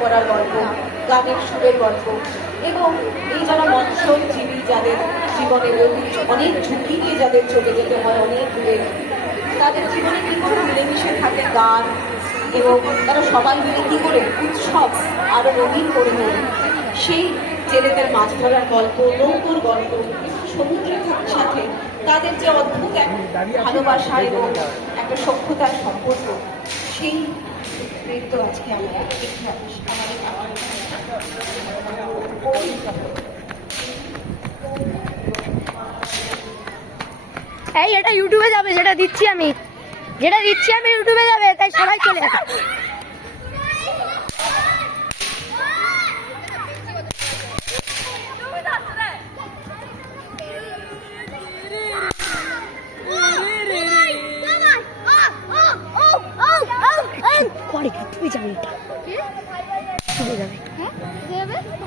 করার গল্প, গানের সুরের গল্প এবং এই যারা মৎস্যজীবী যাদের জীবনে অনেক ঝুঁকি নিয়ে যাদের চলে যেতে হয় অনেক দূরে, তাদের জীবনে কি করে মিলেমিশে থাকে গান এবং তারা সবাই মিলে কি করে উৎসব আরো রঙিন করে তোলে, সেই জেলেদের মাছ ধরার গল্প, নৌকোর গল্প, সমুদ্রের সাথে তাদের যে অদ্ভুত এক ভালোবাসা এবং একটা সভ্যতার সম্পর্ক, সেই নৃত্য আজকে আমরা এই এটা ইউটিউবে যাবে, যেটা দিচ্ছি আমি ইউটিউবে যাবে, তাই সবাই চলে আসে।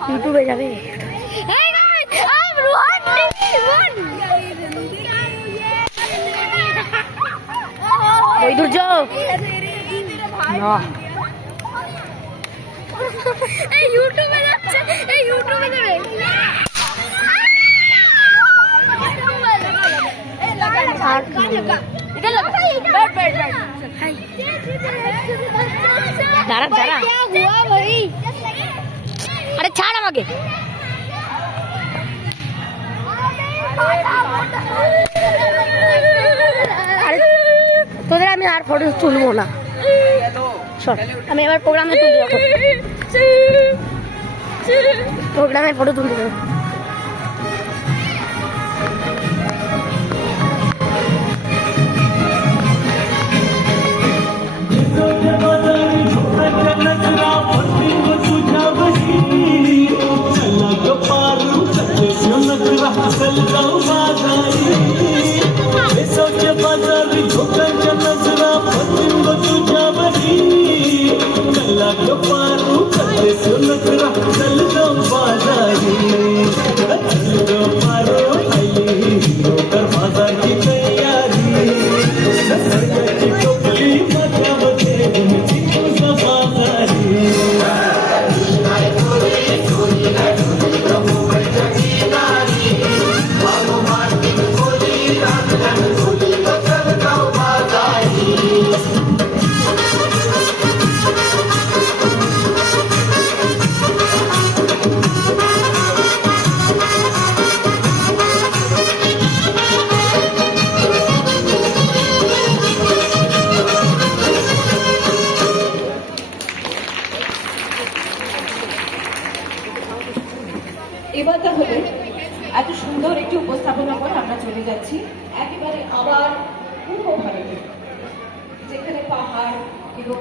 ইউটিউবে যাবে ওই দুর্য ইউটিউবে যাচ্ছে, ইউটিউবে যাবে। দাঁড়া দাঁড়া, আরে ছাড় আমাকে। তোদের আমি আর ফটো তুলবো না, আমি এবার প্রোগ্রামে তুলবো, প্রোগ্রামে ফটো তুলতে দেবো। এবার তাহলে এত সুন্দর একটি উপস্থাপনা করে আমরা চলে যাচ্ছি একেবারে আবার পূর্ব ভারতে, যেখানে পাহাড় এবং